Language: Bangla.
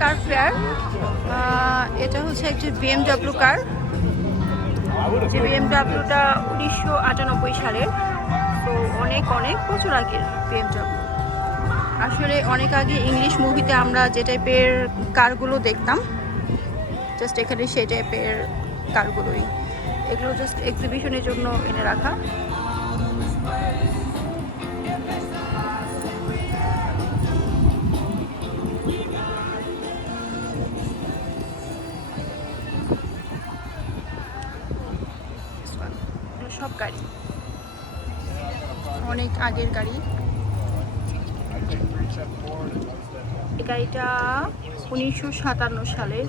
কার ফেয়ার। এটা হচ্ছে একটি BMW কার, যে BMWটা 1998 সালের। তো অনেক অনেক বছর আগের BMW। আসলে অনেক আগে ইংলিশ মুভিতে আমরা যে টাইপের কারগুলো দেখতাম, জাস্ট এখানে সেই টাইপের কারগুলোই। এগুলো জাস্ট এক্সিবিশনের জন্য এনে রাখা। সব গাড়ি অনেক আগের গাড়ি। এই গাড়িটা 1957 সালের।